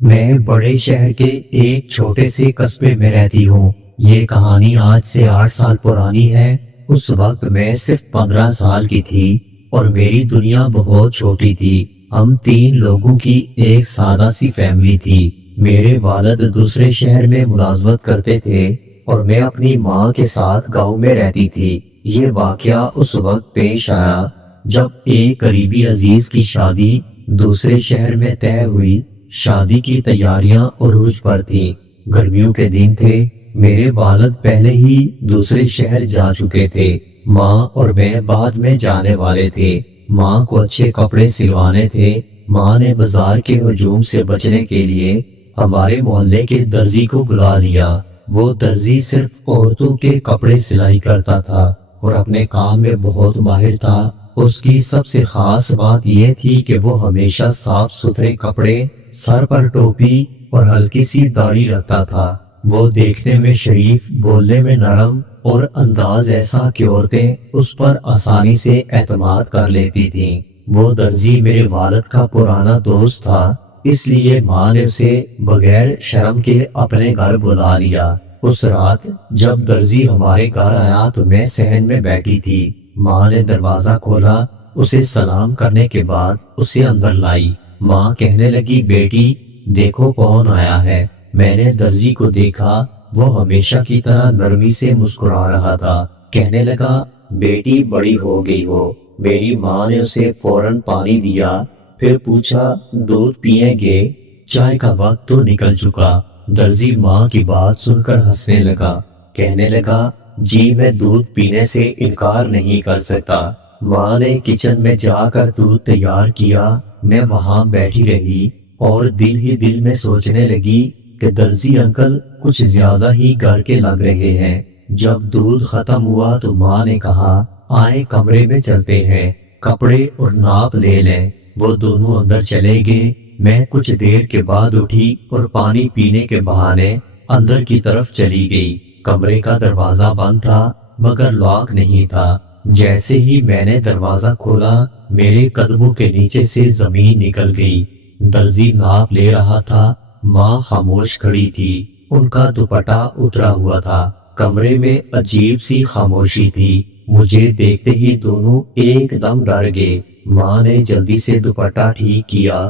میں بڑے شہر کے ایک چھوٹے سے قصبے میں رہتی ہوں۔ یہ کہانی آج سے 8 سال پرانی ہے۔ اس وقت میں صرف 15 سال کی تھی اور میری دنیا بہت چھوٹی تھی۔ ہم 3 لوگوں کی ایک سادہ سی فیملی تھی۔ میرے والد دوسرے شہر میں ملازمت کرتے تھے اور میں اپنی ماں کے ساتھ گاؤں میں رہتی تھی۔ یہ واقعہ اس وقت پیش آیا جب ایک قریبی عزیز کی شادی دوسرے شہر میں طے ہوئی۔ شادی کی تیاریاں عروج پر تھیں۔ گرمیوں کے دن تھے۔ میرے والد پہلے ہی دوسرے شہر جا چکے تھے۔ ماں اور میں بعد میں جانے والے تھے۔ ماں کو اچھے کپڑے سلوانے تھے۔ ماں نے بازار کے ہجوم سے بچنے کے لیے ہمارے محلے کے درزی کو بلا لیا۔ وہ درزی صرف عورتوں کے کپڑے سلائی کرتا تھا اور اپنے کام میں بہت ماہر تھا۔ اس کی سب سے خاص بات یہ تھی کہ وہ ہمیشہ صاف ستھرے کپڑے، سر پر ٹوپی اور ہلکی سی داڑھی رکھتا تھا۔ وہ دیکھنے میں شریف، بولنے میں نرم اور انداز ایسا کہ عورتیں اس پر آسانی سے اعتماد کر لیتی تھیں۔ وہ درزی میرے والد کا پرانا دوست تھا، اس لیے ماں نے اسے بغیر شرم کے اپنے گھر بلا لیا۔ اس رات جب درزی ہمارے گھر آیا تو میں صحن میں بیٹھی تھی۔ ماں نے دروازہ کھولا، اسے سلام کرنے کے بعد اسے اندر لائی۔ ماں کہنے لگی، بیٹی دیکھو کون آیا ہے۔ میں نے درزی کو دیکھا، وہ ہمیشہ کی طرح نرمی سے مسکرا رہا تھا۔ کہنے لگا، بیٹی بڑی ہو گئی ہو۔ میری ماں نے اسے فوراً پانی دیا، پھر پوچھا، دودھ پیئیں گے؟ چائے کا وقت تو نکل چکا۔ درزی ماں کی بات سن کر ہنسنے لگا، کہنے لگا، جی میں دودھ پینے سے انکار نہیں کر سکتا۔ ماں نے کچن میں جا کر دودھ تیار کیا۔ میں وہاں بیٹھی رہی اور دل ہی دل میں سوچنے لگی کہ درزی انکل کچھ زیادہ ہی گھر کے لگ رہے ہیں۔ جب دودھ ختم ہوا تو ماں نے کہا، آئیں کمرے میں چلتے ہیں، کپڑے اور ناپ لے لیں۔ وہ دونوں اندر چلے گئے۔ میں کچھ دیر کے بعد اٹھی اور پانی پینے کے بہانے اندر کی طرف چلی گئی۔ کمرے کا دروازہ بند تھا مگر لاک نہیں تھا۔ جیسے ہی میں نے دروازہ کھولا، میرے قدموں کے نیچے سے زمین نکل گئی۔ درزی ناپ لے رہا تھا۔ ماں خاموش کھڑی تھی، ان کا دوپٹہ اترا ہوا تھا۔ کمرے میں عجیب سی خاموشی تھی۔ مجھے دیکھتے ہی دونوں ایک دم ڈر گئے۔ ماں نے جلدی سے دوپٹہ ٹھیک کیا۔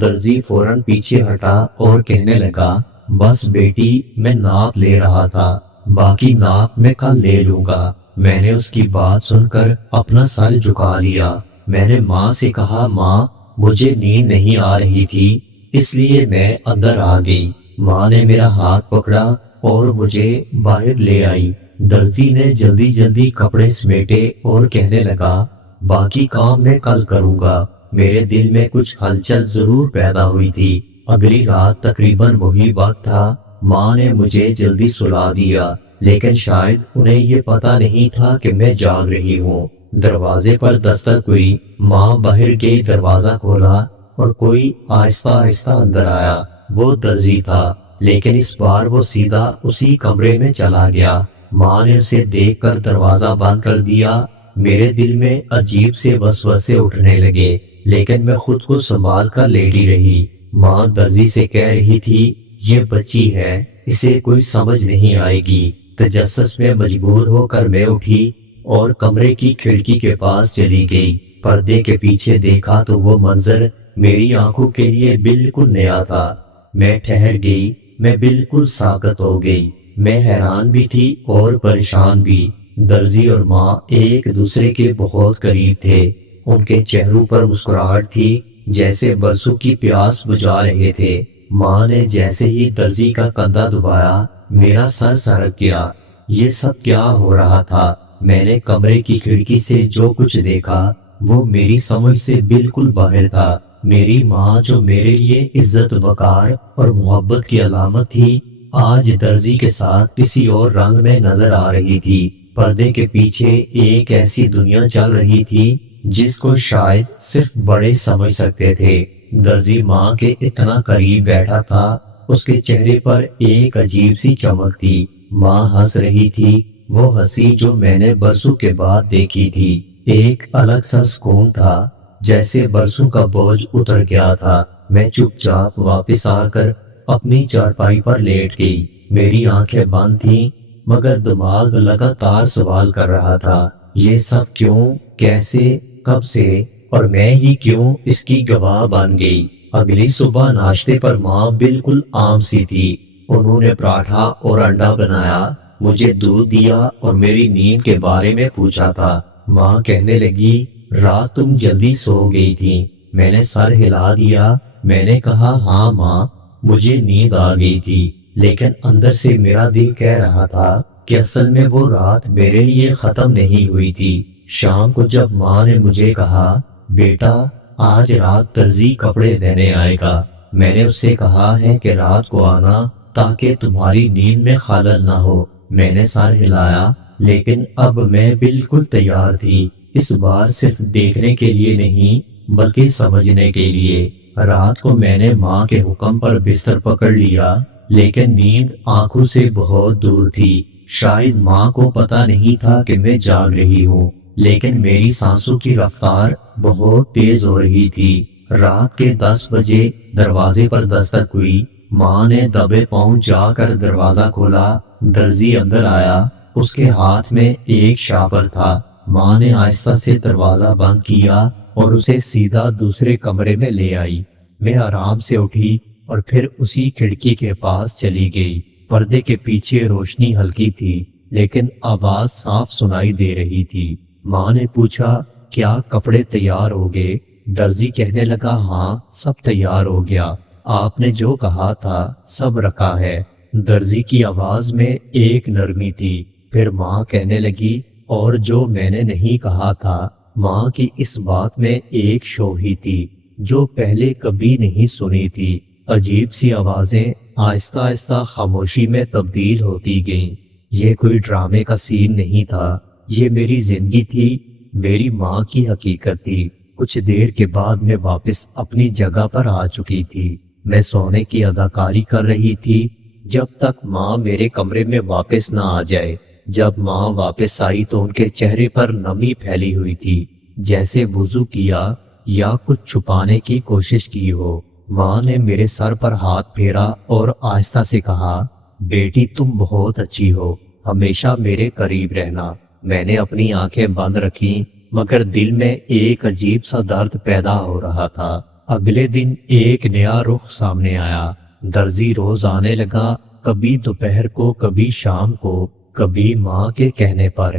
درزی فوراً پیچھے ہٹا اور کہنے لگا، بس بیٹی میں ناپ لے رہا تھا، باقی ناپ میں کل لے لوں گا۔ میں نے اس کی بات سن کر اپنا سر جھکا لیا۔ میں نے ماں سے کہا، ماں مجھے نیند نہیں آ رہی تھی اس لیے میں اندر آ گئی۔ ماں نے میرا ہاتھ پکڑا اور مجھے باہر لے آئی۔ درزی نے جلدی جلدی کپڑے سمیٹے اور کہنے لگا، باقی کام میں کل کروں گا۔ میرے دل میں کچھ ہلچل ضرور پیدا ہوئی تھی۔ اگلی رات تقریباً وہی وقت تھا۔ ماں نے مجھے جلدی سلا دیا، لیکن شاید انہیں یہ پتا نہیں تھا کہ میں جاگ رہی ہوں۔ دروازے پر دستک ہوئی۔ ماں باہر گئی، دروازہ کھولا اور کوئی آہستہ آہستہ اندر آیا۔ وہ درزی تھا، لیکن اس بار وہ سیدھا اسی کمرے میں چلا گیا۔ ماں نے اسے دیکھ کر دروازہ بند کر دیا۔ میرے دل میں عجیب سے وسوسے اٹھنے لگے، لیکن میں خود کو سنبھال کر لیٹی رہی۔ ماں درزی سے کہہ رہی تھی، یہ بچی ہے، اسے کوئی سمجھ نہیں آئے گی۔ تجسس میں مجبور ہو کر میں اٹھی اور کمرے کی کھڑکی کے پاس چلی گئی۔ پردے کے پیچھے دیکھا تو وہ منظر میری آنکھوں کے لیے بالکل نیا تھا۔ میں ٹھہر گئی، میں بالکل ساکت ہو گئی۔ میں حیران بھی تھی اور پریشان بھی۔ درزی اور ماں ایک دوسرے کے بہت قریب تھے۔ ان کے چہروں پر مسکراہٹ تھی، جیسے برسوں کی پیاس بجھا رہے تھے۔ ماں نے جیسے ہی درزی کا کندھا دبایا، میرا سر سرک گیا۔ یہ سب کیا ہو رہا تھا؟ میں نے کمرے کی کھڑکی سے جو کچھ دیکھا وہ میری سمجھ سے بالکل باہر تھا۔ میری ماں جو میرے لیے عزت، وقار اور محبت کی علامت تھی، آج درزی کے ساتھ کسی اور رنگ میں نظر آ رہی تھی۔ پردے کے پیچھے ایک ایسی دنیا چل رہی تھی جس کو شاید صرف بڑے سمجھ سکتے تھے۔ درزی ماں کے اتنا قریب بیٹھا تھا، اس کے چہرے پر ایک عجیب سی چمک تھی۔ ماں ہنس رہی تھی، وہ ہنسی جو میں نے برسوں کے بعد دیکھی تھی۔ ایک الگ سا سکون تھا، جیسے برسوں کا بوجھ اتر گیا تھا۔ میں چپ چاپ واپس آ کر اپنی چارپائی پر لیٹ گئی۔ میری آنکھیں بند تھیں مگر دماغ لگاتار سوال کر رہا تھا، یہ سب کیوں، کیسے، کب سے، اور میں ہی کیوں اس کی گواہ بن گئی۔ اگلی صبح ناشتے پر ماں بالکل عام سی تھی۔ انہوں نے پراٹھا اور انڈا بنایا، مجھے دودھ دیا اور میری نیند کے بارے میں پوچھا تھا۔ ماں کہنے لگی، رات تم جلدی سو گئی تھی۔ میں نے سر ہلا دیا۔ میں نے کہا، ہاں ماں، مجھے نیند آ گئی تھی، لیکن اندر سے میرا دل کہہ رہا تھا کہ اصل میں وہ رات میرے لیے ختم نہیں ہوئی تھی۔ شام کو جب ماں نے مجھے کہا، بیٹا آج رات درزی کپڑے دینے آئے گا، میں نے اس سے کہا ہے کہ رات کو آنا تاکہ تمہاری نیند میں خلل نہ ہو۔ میں نے سر ہلایا، لیکن اب میں بالکل تیار تھی، اس بار صرف دیکھنے کے لیے نہیں بلکہ سمجھنے کے لیے۔ رات کو میں نے ماں کے حکم پر بستر پکڑ لیا، لیکن نیند آنکھوں سے بہت دور تھی۔ شاید ماں کو پتا نہیں تھا کہ میں جاگ رہی ہوں، لیکن میری سانسوں کی رفتار بہت تیز ہو رہی تھی۔ رات کے 10 بجے دروازے پر دستک ہوئی۔ ماں نے دبے پاؤں جا کر دروازہ کھولا۔ درزی اندر آیا، اس کے ہاتھ میں ایک شاپر تھا۔ ماں نے آہستہ سے دروازہ بند کیا اور اسے سیدھا دوسرے کمرے میں لے آئی۔ میں آرام سے اٹھی اور پھر اسی کھڑکی کے پاس چلی گئی۔ پردے کے پیچھے روشنی ہلکی تھی، لیکن آواز صاف سنائی دے رہی تھی۔ ماں نے پوچھا، کیا کپڑے تیار ہو گئے؟ درزی کہنے لگا، ہاں سب تیار ہو گیا، آپ نے جو کہا تھا سب رکھا ہے۔ درزی کی آواز میں ایک نرمی تھی۔ پھر ماں کہنے لگی، اور جو میں نے نہیں کہا تھا۔ ماں کی اس بات میں ایک شوخی تھی جو پہلے کبھی نہیں سنی تھی۔ عجیب سی آوازیں آہستہ آہستہ خاموشی میں تبدیل ہوتی گئیں۔ یہ کوئی ڈرامے کا سین نہیں تھا، یہ میری زندگی تھی، میری ماں کی حقیقت تھی۔ کچھ دیر کے بعد میں واپس اپنی جگہ پر آ چکی تھی۔ میں سونے کی اداکاری کر رہی تھی جب تک ماں میرے کمرے میں واپس نہ آ جائے۔ جب ماں واپس آئی تو ان کے چہرے پر نمی پھیلی ہوئی تھی، جیسے وضو کیا یا کچھ چھپانے کی کوشش کی ہو۔ ماں نے میرے سر پر ہاتھ پھیرا اور آہستہ سے کہا، بیٹی تم بہت اچھی ہو، ہمیشہ میرے قریب رہنا۔ میں نے اپنی آنکھیں بند رکھیں مگر دل میں ایک عجیب سا درد پیدا ہو رہا تھا۔ اگلے دن ایک نیا رخ سامنے آیا۔ درزی روز آنے لگا، کبھی دوپہر کو، کبھی شام کو، کبھی ماں کے کہنے پر۔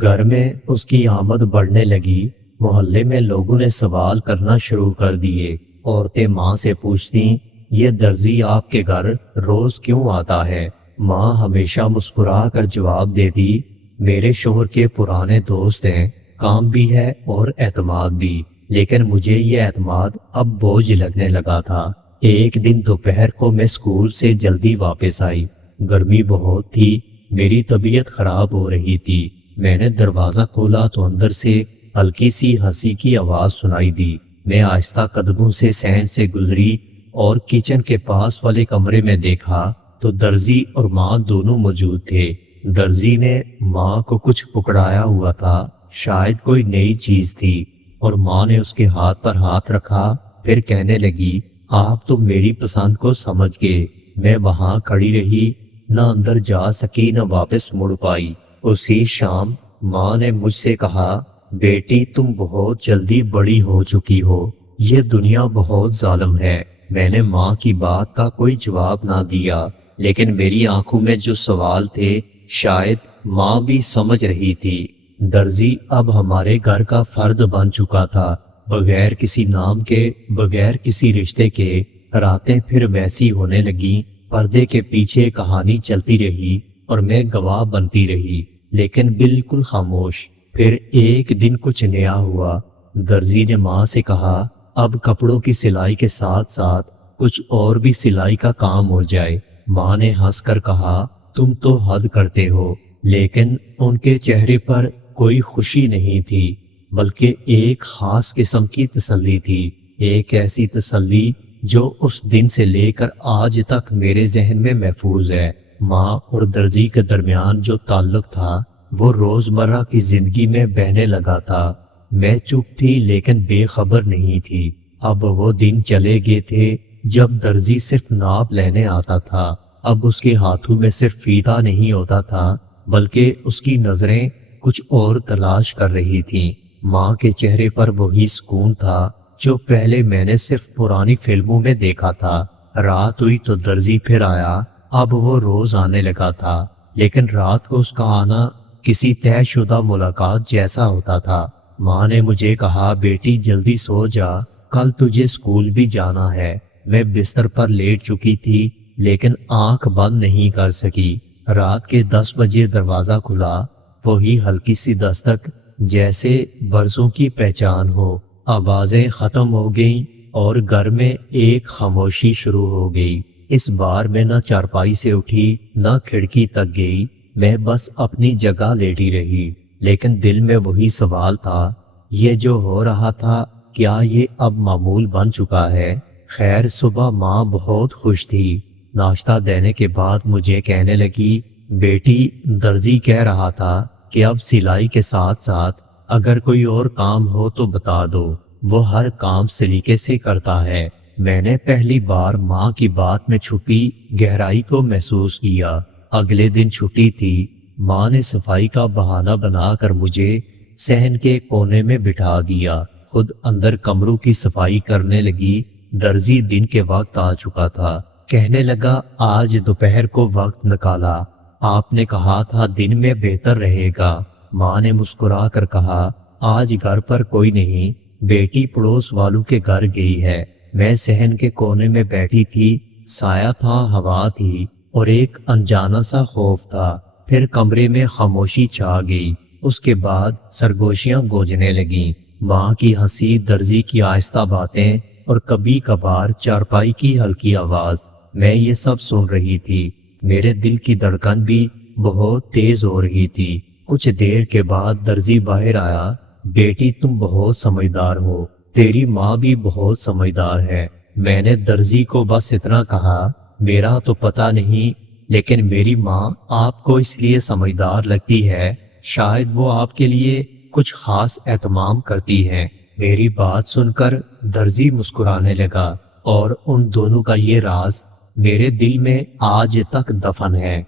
گھر میں اس کی آمد بڑھنے لگی۔ محلے میں لوگوں نے سوال کرنا شروع کر دیے۔ عورتیں ماں سے پوچھتیں، یہ درزی آپ کے گھر روز کیوں آتا ہے؟ ماں ہمیشہ مسکرا کر جواب دیتی، میرے شوہر کے پرانے دوست ہیں، کام بھی ہے اور اعتماد بھی، لیکن مجھے یہ اعتماد اب بوجھ لگنے لگا تھا۔ ایک دن دوپہر کو میں اسکول سے جلدی واپس آئی۔ گرمی بہت تھی، میری طبیعت خراب ہو رہی تھی۔ میں نے دروازہ کھولا تو اندر سے ہلکی سی ہنسی کی آواز سنائی دی۔ میں آہستہ قدموں سے صحن سے گزری اور کچن کے پاس والے کمرے میں دیکھا تو درزی اور ماں دونوں موجود تھے۔ درزی نے ماں کو کچھ پکڑایا ہوا تھا، شاید کوئی نئی چیز تھی، اور ماں نے اس کے ہاتھ پر ہاتھ رکھا۔ پھر کہنے لگی، آپ تو میری پسند کو سمجھ گئے۔ میں وہاں کھڑی رہی، نہ اندر جا سکی نہ واپس مڑ پائی۔ اسی شام ماں نے مجھ سے کہا، بیٹی تم بہت جلدی بڑی ہو چکی ہو، یہ دنیا بہت ظالم ہے۔ میں نے ماں کی بات کا کوئی جواب نہ دیا، لیکن میری آنکھوں میں جو سوال تھے شاید ماں بھی سمجھ رہی تھی۔ درزی اب ہمارے گھر کا فرد بن چکا تھا، بغیر کسی نام کے، بغیر کسی رشتے کے۔ راتیں پھر ویسی ہونے لگیں، پردے کے پیچھے کہانی چلتی رہی اور میں گواہ بنتی رہی، لیکن بالکل خاموش۔ پھر ایک دن کچھ نیا ہوا۔ درزی نے ماں سے کہا، اب کپڑوں کی سلائی کے ساتھ ساتھ کچھ اور بھی سلائی کا کام ہو جائے۔ ماں نے ہنس کر کہا، تم تو حد کرتے ہو، لیکن ان کے چہرے پر کوئی خوشی نہیں تھی، بلکہ ایک خاص قسم کی تسلی تھی، ایک ایسی تسلی جو اس دن سے لے کر آج تک میرے ذہن میں محفوظ ہے۔ ماں اور درزی کے درمیان جو تعلق تھا وہ روزمرہ کی زندگی میں بہنے لگا تھا۔ میں چپ تھی لیکن بے خبر نہیں تھی۔ اب وہ دن چلے گئے تھے جب درزی صرف ناپ لینے آتا تھا۔ اب اس کے ہاتھوں میں صرف فیتا نہیں ہوتا تھا بلکہ اس کی نظریں کچھ اور تلاش کر رہی تھیں۔ ماں کے چہرے پر وہی سکون تھا جو پہلے میں نے صرف پرانی فلموں میں دیکھا تھا۔ رات ہوئی تو درزی پھر آیا۔ اب وہ روز آنے لگا تھا لیکن رات کو اس کا آنا کسی طے شدہ ملاقات جیسا ہوتا تھا۔ ماں نے مجھے کہا، بیٹی جلدی سو جا، کل تجھے اسکول بھی جانا ہے۔ میں بستر پر لیٹ چکی تھی لیکن آنکھ بند نہیں کر سکی۔ رات کے 10 بجے دروازہ کھلا، وہی ہلکی سی دستک جیسے برسوں کی پہچان ہو۔ آوازیں ختم ہو گئیں اور گھر میں ایک خاموشی شروع ہو گئی۔ اس بار میں نہ چارپائی سے اٹھی نہ کھڑکی تک گئی، میں بس اپنی جگہ لیٹی رہی۔ لیکن دل میں وہی سوال تھا، یہ جو ہو رہا تھا کیا یہ اب معمول بن چکا ہے؟ خیر صبح ماں بہت خوش تھی۔ ناشتہ دینے کے بعد مجھے کہنے لگی، بیٹی درزی کہہ رہا تھا کہ اب سلائی کے ساتھ ساتھ اگر کوئی اور کام ہو تو بتا دو، وہ ہر کام سلیقے سے کرتا ہے۔ میں نے پہلی بار ماں کی بات میں چھپی گہرائی کو محسوس کیا۔ اگلے دن چھٹی تھی۔ ماں نے صفائی کا بہانہ بنا کر مجھے صحن کے کونے میں بٹھا دیا، خود اندر کمروں کی صفائی کرنے لگی۔ درزی دن کے وقت آ چکا تھا۔ کہنے لگا، آج دوپہر کو وقت نکالا، آپ نے کہا تھا دن میں بہتر رہے گا۔ ماں نے مسکرا کر کہا، آج گھر پر کوئی نہیں، بیٹی پڑوس والوں کے گھر گئی ہے۔ میں صحن کے کونے میں بیٹھی تھی، سایہ تھا، ہوا تھی اور ایک انجانا سا خوف تھا۔ پھر کمرے میں خاموشی چھا گئی۔ اس کے بعد سرگوشیاں گونجنے لگیں، ماں کی ہنسی، درزی کی آہستہ باتیں اور کبھی کبھار چارپائی کی ہلکی آواز۔ میں یہ سب سن رہی تھی۔ میرے دل کی دھڑکن بھی بہت تیز ہو رہی تھی۔ کچھ دیر کے بعد درزی باہر آیا۔ بیٹی تم بہت سمجھدار ہو، تیری ماں بھی بہت سمجھدار ہے۔ میں نے درزی کو بس اتنا کہا، میرا تو پتہ نہیں لیکن میری ماں آپ کو اس لیے سمجھدار لگتی ہے، شاید وہ آپ کے لیے کچھ خاص اہتمام کرتی ہیں۔ میری بات سن کر درزی مسکرانے لگا اور ان دونوں کا یہ راز میرے دل میں آج تک دفن ہے۔